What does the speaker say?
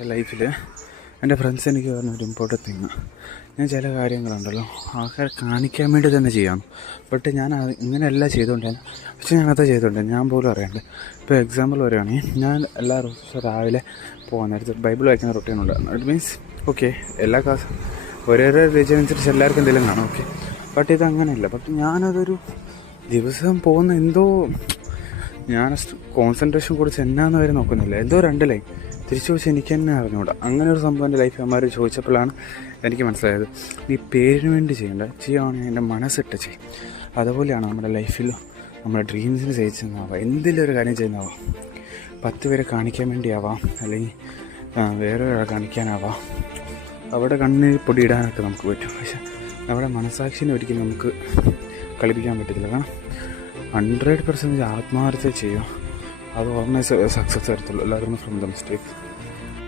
എൻ്റെ ലൈഫിൽ എൻ്റെ ഫ്രണ്ട്സ് എനിക്ക് പറഞ്ഞൊരു ഇമ്പോർട്ടൻറ്റ് തിങ്, ഞാൻ ചില കാര്യങ്ങളുണ്ടല്ലോ ആൾക്കാരെ കാണിക്കാൻ വേണ്ടി തന്നെ ചെയ്യാം. ബട്ട് ഞാൻ ഇങ്ങനെയല്ല ചെയ്തുകൊണ്ടിരുന്നത്, പക്ഷേ ഞാനത് ചെയ്തുകൊണ്ടിരുന്നത് ഞാൻ പോലും അറിയാണ്ട്. ഇപ്പോൾ എക്സാമ്പിൾ പറയുകയാണെങ്കിൽ, ഞാൻ എല്ലാ ദിവസവും രാവിലെ പോകാൻ നേരത്തെ ബൈബിൾ വായിക്കുന്ന റൊട്ടീനുണ്ട്. ഇറ്റ് മീൻസ് ഓക്കെ, എല്ലാ ക്ലാസ്സും ഓരോരോ റിലീജിയൻ അനുസരിച്ച് എല്ലാവർക്കും എന്തെങ്കിലും കാണും, ഓക്കെ. ബട്ട് ഇതങ്ങനെയല്ല. ബട്ട് ഞാനതൊരു ദിവസം പോകുന്ന എന്തോ, ഞാൻ കോൺസെൻട്രേഷൻ കുറിച്ച് എന്നാന്ന് വരെ നോക്കുന്നില്ല, എന്തോ 2 ലൈൻ തിരിച്ചു വെച്ച് എനിക്ക് തന്നെ അറിഞ്ഞുകൂടാ. അങ്ങനെ ഒരു സംഭവം എൻ്റെ ലൈഫിൽ അമ്മമാർ ചോദിച്ചപ്പോഴാണ് എനിക്ക് മനസ്സിലായത്, നീ പേരിന് വേണ്ടി ചെയ്യേണ്ട, ചെയ്യുകയാണെങ്കിൽ എൻ്റെ മനസ്സിട്ട് ചെയ്യും. അതുപോലെയാണ് നമ്മുടെ ലൈഫിൽ നമ്മുടെ ഡ്രീംസിന് ചെയ്യുന്നതാവാം, എന്തെങ്കിലും ഒരു കാര്യം ചെയ്യുന്നതാവാം. 10 പേരെ കാണിക്കാൻ വേണ്ടിയാവാം, അല്ലെങ്കിൽ വേറെ ഒരാളെ കാണിക്കാനാവാം. അവിടെ കണ്ണിൽ പൊടിയിടാനൊക്കെ നമുക്ക് പറ്റും, പക്ഷെ നമ്മുടെ മനസ്സാക്ഷിനെ ഒരിക്കലും നമുക്ക് കളിപ്പിക്കാൻ പറ്റത്തില്ല. കാരണം 100% ആത്മാർത്ഥത ചെയ്യുക, അത് ഓർഗനൈസ് സക്സസ് വരത്തുള്ളൂ. എല്ലാവരും ഫ്രം ദ മിസ്റ്റേക്ക്.